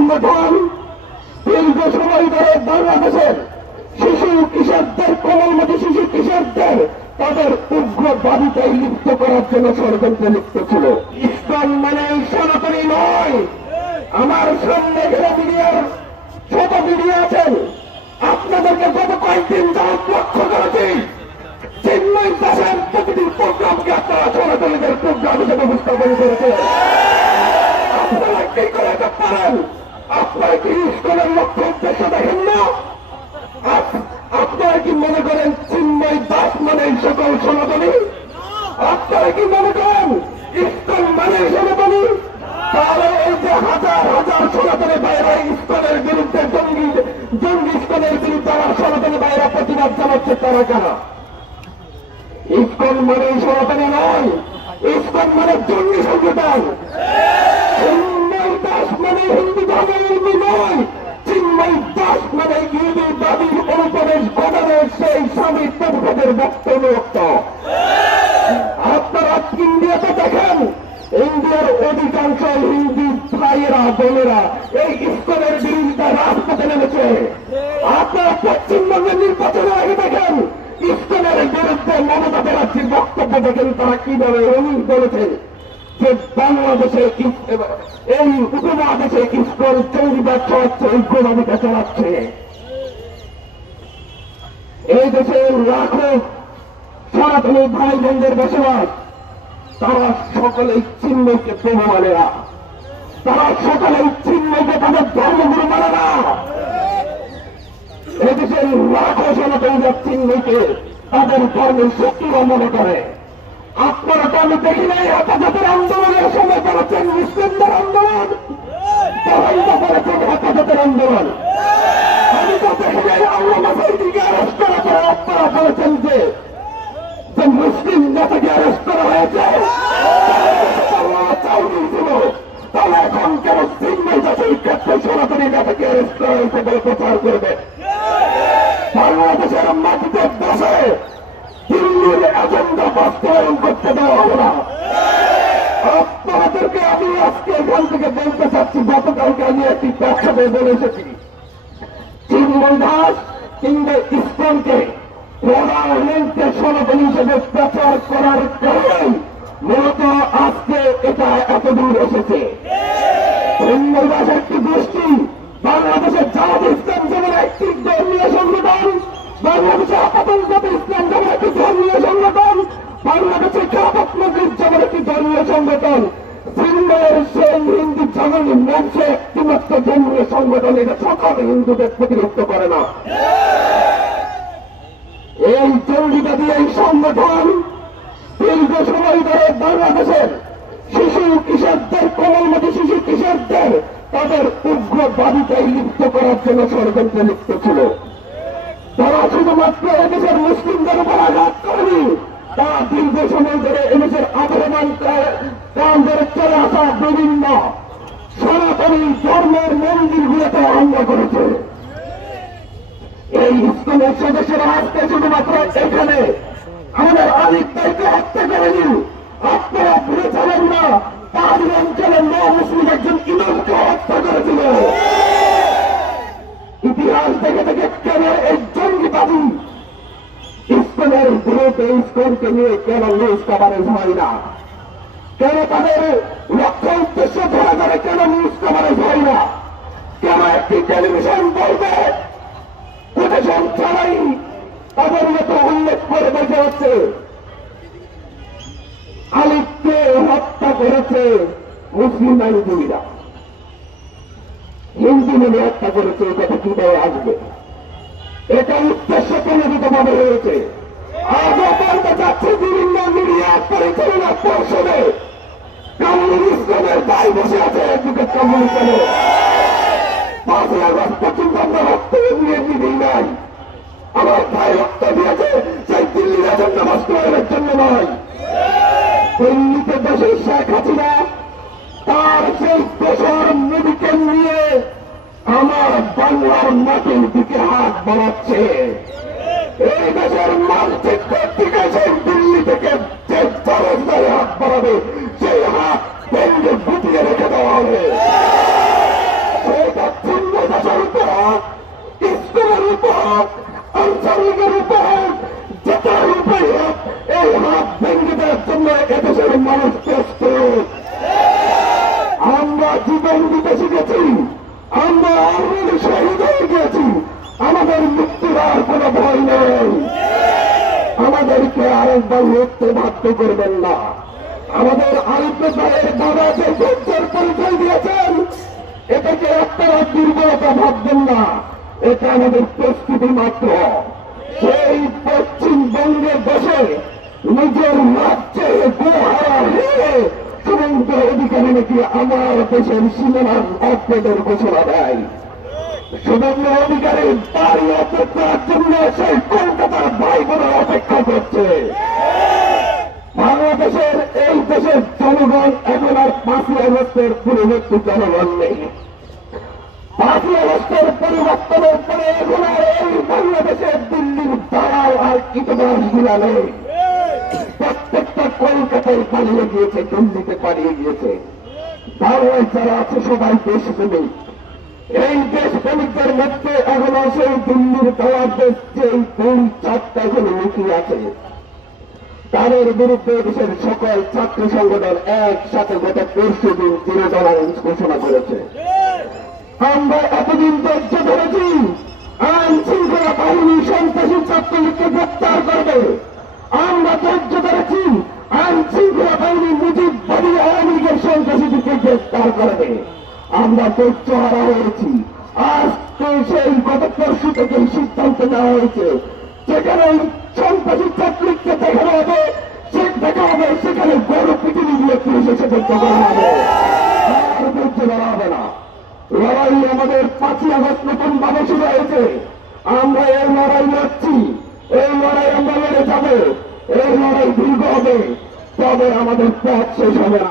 সংগঠন দীর্ঘ সময় ধরে বাংলাদেশের শিশু কিশোরদের, কোমলমতি শিশু কিশোরদের তাদের উগ্রবাদিতায় লিপ্ত করার জন্য ষড়যন্ত্রে লিপ্ত ছিল। ইসলাম মানে সনাতনী নয়। আমার সামনে ঘেরা মিডিয়ার ছোট মিডিয়া আছেন, আপনাদেরকে গত কয়েকদিন যাওয়ার লক্ষ্য করেছি। চিন্ময় দাসের প্রতিটি প্রোগ্রামকে আপনারা সনাতনীদের প্রোগ্রাম হিসেবে উপস্থাপন করেছেন। আপনারা কি করে এটা পারেন? আপনারা কি ইসলামের লক্ষ্য উদ্দেশ্য দেখেন না? আপনারা কি মনে করেন চিন্ময় দাস মানে সকল সনাতনী? আপনারা কি মনে করেন ইসলাম মানে সনাতনী? তাহলে এই যে হাজার হাজার সনাতনী ভাইরা ইসলামের বিরুদ্ধে জঙ্গি ইসলামের বিরুদ্ধে আমার সনাতনী ভাইরা প্রতিবাদ জানাচ্ছে, তারা কারা? ইসলাম মানে সনাতনী নয়, ইসলাম মানে জঙ্গি সংগঠন। চিন্ময় দাস মানে হিন্দু ধর্মের হিন্দু নয়, চিন্ময় দাস মানে ইহুদি দাবির অনুপ্রবেশ ঘটানোর সেই স্বামী প্রভুদের বক্তব্য। আপনারা ইন্ডিয়াতে দেখেন, ইন্ডিয়ার অধিকাংশ হিন্দু ভাইয়েরা বোনেরা এই ইসলামের বিরুদ্ধে রাজপথে নেমেছে। আপনারা পশ্চিমবঙ্গের নির্বাচনের আগে দেখেন, ইসলামের বিরুদ্ধে মমতা ব্যানার্জির বক্তব্য দেখেন, তারা কিভাবে উনি বলেছেন যে বাংলাদেশে এই উপমহাদেশে ইসলাম জঙ্গিবাদ চালাচ্ছে, উগ্রবাদিতা চালাচ্ছে। এই দেশে লাখো সনাতনী ভাই বোনদের বসবাস, তারা সকলেই চিন্ময়কে প্রভু মানে না, তারা সকলেই চিন্ময়কে তাদের ধর্মগুরু মানে না। এদেশের লাখো সনাতনীরা চিন্ময়কে তাদের ধর্মের শত্রুরা মনে করে। আপনারা তো আমি দেখি নাই হেফাজতের আন্দোলনের সময় করেছেন মুসলিমদের আন্দোলন, তারাই করেছেন হেফাজতের আন্দোলন। আমি তো দেখি নাই আল্লামা সাঈদীকে অ্যারেস্ট করার পরে আপনারা বলেছেন যে মুসলিম নেতাকে অ্যারেস্ট করা হয়েছে, চাউনি ছিল। তাহলে এখন কেন চিন্ময় দাসের ক্ষেত্রে সনাতনী নেতাকে অ্যারেস্ট করা হয়েছে বলে প্রচার করবে? বাংলাদেশের মাটিতে বসে দিল্লির এজেন্ডা বাস্তবায়ন করতে দেওয়া হবে না। আপনাদেরকে আমি আজকে এখান থেকে বলতে চাচ্ছি, গতকালকে আমি একটি বক্তব্যে বলে এসেছি, চিন্ময় দাস কিংবা ইসলামকে প্রধানমন্ত্রী সনাতনী হিসেবে প্রচার করার কারণেই মূলত আজকে এটা এতদূর এসেছে। চিন্ময় দাস একটি গোষ্ঠী, বাংলাদেশের জামাত ইসলাম যেমন একটি ধর্মীয় সংগঠন, বাংলাদেশে আপাতত ইসলাম যেমন একটি ধর্মীয় সংগঠন, বাংলাদেশের খেলাফত মজলিস যেমন একটি ধর্মীয় সংগঠন, চিন্ময়ের সেই হিন্দু জননী মঞ্চ একটিমাত্র ধর্মীয় সংগঠন, এটা সকল হিন্দুদের প্রতিনিধিত্ব করে না। এই জঙ্গিবাদী এই সংগঠন দীর্ঘ সময় ধরে বাংলাদেশের শিশু কিশোরদের, কোমলমতি শিশু কিশোরদের তাদের উগ্রবাদিতায় লিপ্ত করার জন্য ষড়যন্ত্রে লিপ্ত ছিল। তারা শুধুমাত্র এদেশের মুসলিমদের উপর আঘাত করেনি, তারা দীর্ঘ সময় ধরে এদেশের আবহমান ধরে চলে আসা বিভিন্ন সনাতনী ধর্মের মন্দিরগুলোতে হামলা করেছে। এই ইসলামের সদস্যরা আজকে শুধুমাত্র এখানে আমাদের আলিফ ভাইকে হত্যা করেনি। আপনারা ভুলে যাবেন না, পাহাড়ি অঞ্চলের মুসলিম একজন ইমামকে হত্যা করেছিল। ইতিহাস দেখে দেখে কেন এই জঙ্গিবাদী ইসলামের বিরুদ্ধে ইসলামকে নিয়ে কেন নিউজ কভারেজ হয় না? কেন তাদের লক্ষ্য উদ্দেশ্য ধরে ধরে কেন নিউজ কভারেজ হয় না? কেন একটি টেলিভিশন বলবে প্রশাসন ছাড়াই তাদের মতো উল্লেখ করে বসে হচ্ছে আলিফকে হত্যা করেছে মুসলিম আইনজীবীরা, হিন্দু মিলে হত্যা করেছে, এই কথা কিভাবে আসবে? এটা উদ্দেশ্য প্রণোদিত ভাবে হয়েছে। আজও বলতে চাচ্ছে বিভিন্ন মিডিয়া পরিচালনা পর্ষদে কামরুল ইসলামের ভাই বসে আছে, এদিকে কামরুল ইসলামের 5 আগস্ট পর্যন্ত আমরা রক্ত নিয়ে দিই নাই। আমার ভাই রক্ত দিয়েছে সেই দিল্লির এজেন্ডা বাস্তবায়নের জন্য নয়। দিল্লিতে দেশের শেখ হাসিনা তার সেই দেশের মোদীকে নিয়ে আমার বাংলার মাটির দিকে হাত বাড়াচ্ছে। এই দেশের মানচিত্রের দিকে সেই দিল্লি থেকে যে জনতায় হাত বাড়াবে, সেই হাত ভেঙে গুটিয়ে রেখে দেওয়া হবে। জীবন দিতে শিখেছি, আমরা অলরেডি শহীদ হয়ে গিয়েছি, আমাদের মৃত্যুর আর কোনো ভয় নেই। আমাদেরকে আরেকবার মৃত্যু বাধ্য করবেন না। আমাদের আরেকটা দলের বাবা যে ধৈর্যের পরিচয় দিয়েছেন, এটাকে আপনারা দুর্বলতা ভাববেন না, এটা আমাদের প্রস্তুতি মাত্র। সেই পশ্চিমবঙ্গে বসে নিজের রাজ্যে গোহারা হয়ে শুভেন্দু অধিকারী নাকি আমার দেশের সীমানার অপরাধের ঘোষণা দেয়। শুভেন্দু অধিকারী বাড়ি অপেক্ষার জন্য সেই কলকাতার ভাই বোনের অপেক্ষা করছে। বাংলাদেশের এই দেশের জনগণ এখন আর 5ই আগস্টের পূর্ববর্তী জনগণ নেই। 5ই আগস্টের পরিবর্তনের পরে এখন আর এই বাংলাদেশের দিল্লির দালাল আর ইতিবাসগুলা নেই। প্রত্যেকটা কলকাতায় পালিয়ে গিয়েছে, দিল্লিতে পালিয়ে গিয়েছে। বাংলায় যারা আছে সবাই দেশপ্রেমিক। এই দেশপ্রেমিকদের মধ্যে এখনো সেই দিল্লির দালালদের যে 2-4টা এখনো লুকিয়ে আছে। তাদের বিরুদ্ধে দেশের সকল ছাত্র সংগঠন একসাথে গত 5 দিন চিরতলাঞ্চ ঘোষণা করেছে। আমরা এতদিন ধৈর্য ধরেছি আইন শৃঙ্খলা বাহিনী সন্ত্রাসী ছাত্রলীগকে গ্রেপ্তার করবে। আমরা ধৈর্য ধরেছি আইন শৃঙ্খলা বাহিনী মুজিববাদী আওয়ামী লীগের সন্ত্রাসীদেরকে গ্রেপ্তার করবে। আমরা ধৈর্য হারা হয়েছি। আজকে সেই গত পরশু থেকে সিদ্ধান্ত নেওয়া হয়েছে, যেখানে সন্ত্রাসী ছাত্রলীগকে দেখানো হবে, দেখা হবে সেখানে বড় পৃথিবী দিয়ে পুলিশের সাথে করা হবে। আর ধৈর্য ধরা হবে না। লড়াই আমাদের 5ই আগস্ট নতুন ভাবে শুরু হয়েছে। আমরা এই লড়াই লড়ছি, এই লড়াই আমরা লড়ে যাবো। এই লড়াই দীর্ঘ হবে, তবে আমাদের পথ শেষ হবে না।